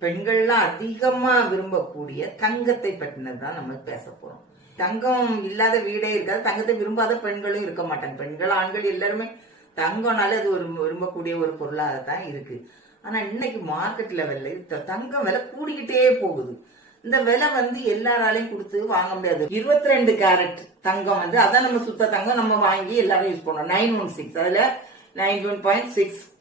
பெண்கள்லாம் அதிகமா விரும்பக்கூடிய தங்கத்தை பற்றினது தான் நம்ம பேச போறோம். தங்கம் இல்லாத வீடே இருக்காது. தங்கத்தை விரும்பாத பெண்களும் இருக்க மாட்டாங்க. பெண்கள் ஆண்கள் எல்லாருமே தங்கம்னாலே அது ஒரு விரும்பக்கூடிய ஒரு பொருளாக தான் இருக்கு. ஆனா இன்னைக்கு மார்க்கெட் லெவல்ல த- தங்கம் விலை கூடிக்கிட்டே போகுது. இந்த விலை வந்து எல்லாராலையும் கொடுத்து வாங்க முடியாது. இருபத்தி ரெண்டு கேரட் தங்கம் வந்து அதான் நம்ம சுத்த தங்கம் நம்ம வாங்கி எல்லாரும் யூஸ் பண்ணோம் நைன் ஒன் சிக்ஸ் அதுல நைன் ஒன் பாயிண்ட் சிக்ஸ்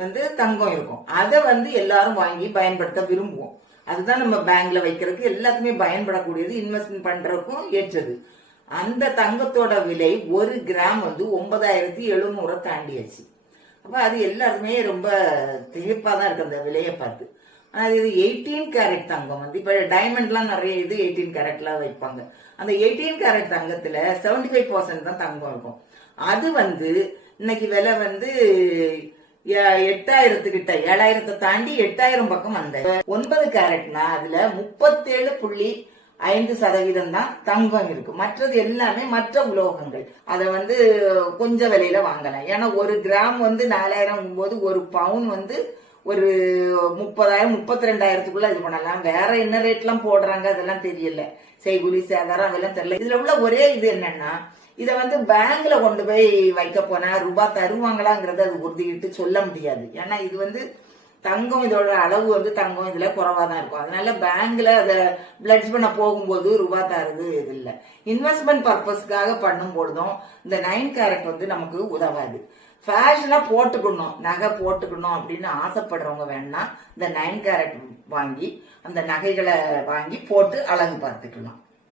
வந்து தங்கம் இருக்கும். அதை வந்து எல்லாரும் வாங்கி பயன்படுத்த விரும்புவோம். அதுதான் நம்ம பேங்க்ல வைக்கிறதுக்கு எல்லாத்துக்குமே பயன்படக்கூடியது இன்வெஸ்ட்மெண்ட் பண்றதுக்கும் ஏற்றது. அந்த தங்கத்தோட விலை ஒரு கிராம் வந்து ஒன்பதாயிரத்தி எழுநூறை தாண்டியாச்சு. அப்ப அது எல்லாருமே ரொம்ப திகைப்பா தான் இருக்கு அந்த விலையை பார்த்து. ஆனா இது எயிட்டீன் கேரட் தங்கம் வந்து இப்ப டைமண்ட்லாம் நிறைய இது எயிட்டீன் கேரட்லாம் வைப்பாங்க. அந்த எயிட்டீன் கேரட் தங்கத்துல 75% ஃபைவ் பர்சன்ட் தான் தங்கம் இருக்கும். அது வந்து இன்னைக்கு விலை வந்து எட்டாயிரத்து கிட்ட ஏழாயிரத்தை தாண்டி எட்டாயிரம் பக்கம் வந்தேன். ஒன்பது கேரட்னா அதுல முப்பத்தேழு புள்ளி ஐந்து சதவீதம் தான் தங்கம் இருக்கு. மற்றது எல்லாமே மற்ற உலோகங்கள். அதை வந்து கொஞ்ச விலையில வாங்கலாம். ஏன்னா ஒரு கிராம் வந்து நாலாயிரம் போது ஒரு பவுன் வந்து ஒரு முப்பதாயிரம் முப்பத்தி ரெண்டாயிரத்துக்குள்ள இது பண்ணலாம். வேற என்ன ரேட்லாம் போடுறாங்க அதெல்லாம் தெரியல. செய்குலி சேதாரம் அதெல்லாம் தெரியல. இதுல உள்ள ஒரே இது என்னன்னா இதை வந்து பேங்க்ல கொண்டு போய் வைக்க போனா ரூபாய் தருவாங்களாங்கிறத அது உறுதிக்கிட்டு சொல்ல முடியாது. ஏன்னா இது வந்து தங்கம் இதோட அளவு வந்து தங்கம் இதுல குறைவா தான் இருக்கும். அதனால பேங்க்ல அதை பிளட்ஜ் பண்ண போகும்போது ரூபா தருது இது இல்லை. இன்வெஸ்ட்மெண்ட் பர்பஸ்க்காக பண்ணும் பொழுதும் இந்த நைன் கேரட் வந்து நமக்கு உதவாது. ஃபேஷனா போட்டுக்கணும் நகை போட்டுக்கணும் அப்படின்னு ஆசைப்படுறவங்க வேணா இந்த நைன் கேரட் வாங்கி அந்த நகைகளை வாங்கி போட்டு அழகு பார்த்துக்கலாம்.